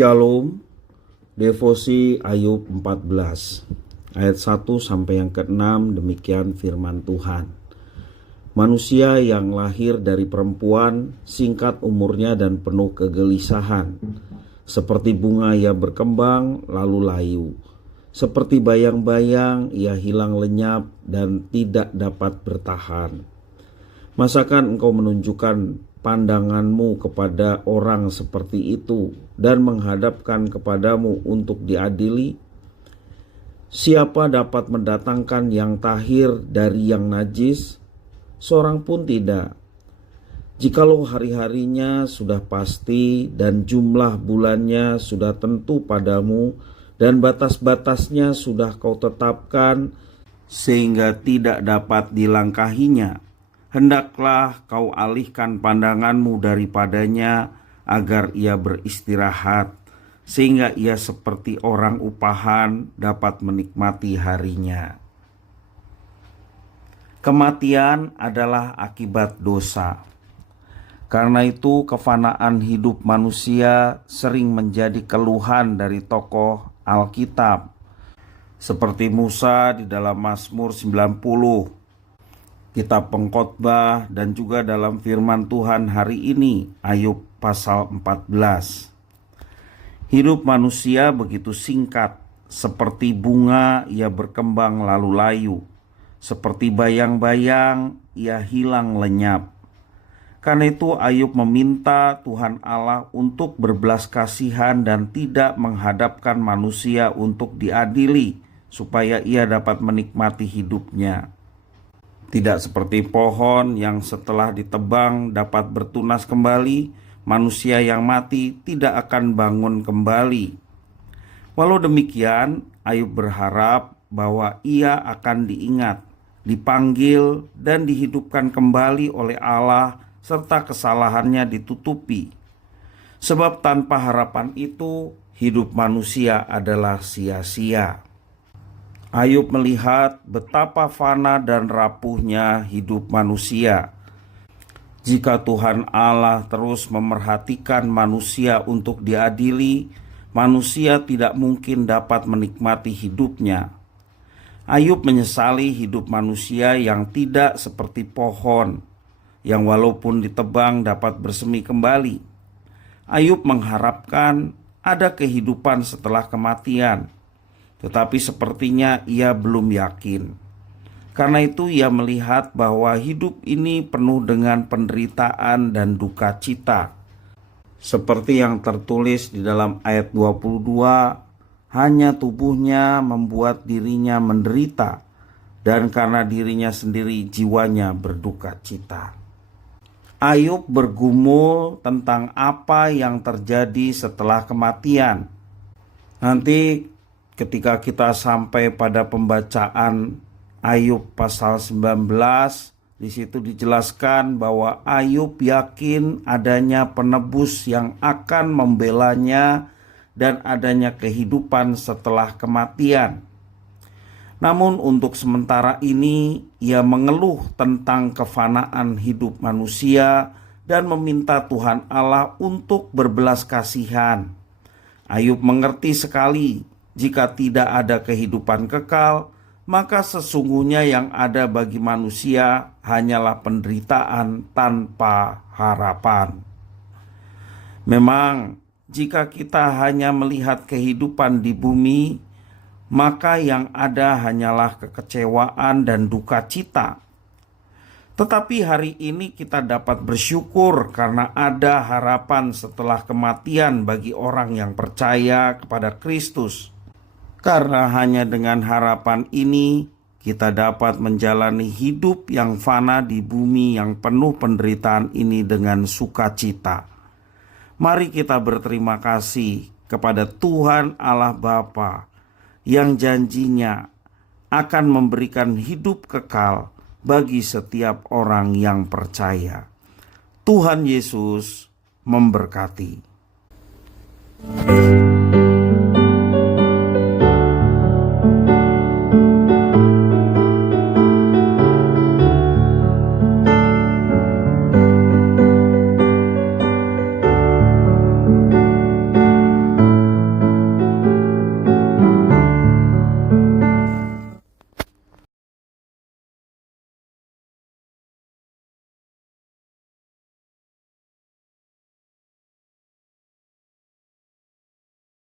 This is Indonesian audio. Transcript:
Shalom, devosi Ayub 14, ayat 1 sampai yang ke-6, demikian firman Tuhan. Manusia yang lahir dari perempuan, singkat umurnya dan penuh kegelisahan. Seperti bunga ia berkembang lalu layu. Seperti bayang-bayang ia hilang lenyap dan tidak dapat bertahan. Masakan engkau menunjukkan pandanganmu kepada orang seperti itu dan menghadapkan kepadamu untuk diadili? Siapa dapat mendatangkan yang tahir dari yang najis? Seorang pun tidak. Jikalau hari-harinya sudah pasti dan jumlah bulannya sudah tentu padamu dan batas-batasnya sudah kau tetapkan sehingga tidak dapat dilangkahinya, hendaklah kau alihkan pandanganmu daripadanya agar ia beristirahat, sehingga ia seperti orang upahan dapat menikmati harinya. Kematian adalah akibat dosa. Karena itu kefanaan hidup manusia sering menjadi keluhan dari tokoh Alkitab, seperti Musa di dalam Mazmur 90, Kitab Pengkhotbah, dan juga dalam firman Tuhan hari ini, Ayub pasal 14. Hidup manusia begitu singkat, seperti bunga ia berkembang lalu layu. Seperti bayang-bayang ia hilang lenyap. Karena itu Ayub meminta Tuhan Allah untuk berbelas kasihan dan tidak menghadapkan manusia untuk diadili, supaya ia dapat menikmati hidupnya. Tidak seperti pohon yang setelah ditebang dapat bertunas kembali, manusia yang mati tidak akan bangun kembali. Walau demikian, Ayub berharap bahwa ia akan diingat, dipanggil, dan dihidupkan kembali oleh Allah, serta kesalahannya ditutupi. Sebab tanpa harapan itu, hidup manusia adalah sia-sia. Ayub melihat betapa fana dan rapuhnya hidup manusia. Jika Tuhan Allah terus memerhatikan manusia untuk diadili, manusia tidak mungkin dapat menikmati hidupnya. Ayub menyesali hidup manusia yang tidak seperti pohon, yang walaupun ditebang dapat bersemi kembali. Ayub mengharapkan ada kehidupan setelah kematian, tetapi sepertinya ia belum yakin. Karena itu ia melihat bahwa hidup ini penuh dengan penderitaan dan duka cita. Seperti yang tertulis di dalam ayat 22, hanya tubuhnya membuat dirinya menderita, dan karena dirinya sendiri jiwanya berduka cita. Ayub bergumul tentang apa yang terjadi setelah kematian. Nanti ketika kita sampai pada pembacaan Ayub pasal 19, di situ dijelaskan bahwa Ayub yakin adanya penebus yang akan membelanya dan adanya kehidupan setelah kematian. Namun untuk sementara ini ia mengeluh tentang kefanaan hidup manusia dan meminta Tuhan Allah untuk berbelas kasihan. Ayub mengerti sekali, jika tidak ada kehidupan kekal, maka sesungguhnya yang ada bagi manusia hanyalah penderitaan tanpa harapan. Memang, jika kita hanya melihat kehidupan di bumi, maka yang ada hanyalah kekecewaan dan duka cita. Tetapi hari ini kita dapat bersyukur karena ada harapan setelah kematian bagi orang yang percaya kepada Kristus. Karena hanya dengan harapan ini kita dapat menjalani hidup yang fana di bumi yang penuh penderitaan ini dengan sukacita. Mari kita berterima kasih kepada Tuhan Allah Bapa yang janjinya akan memberikan hidup kekal bagi setiap orang yang percaya. Tuhan Yesus memberkati.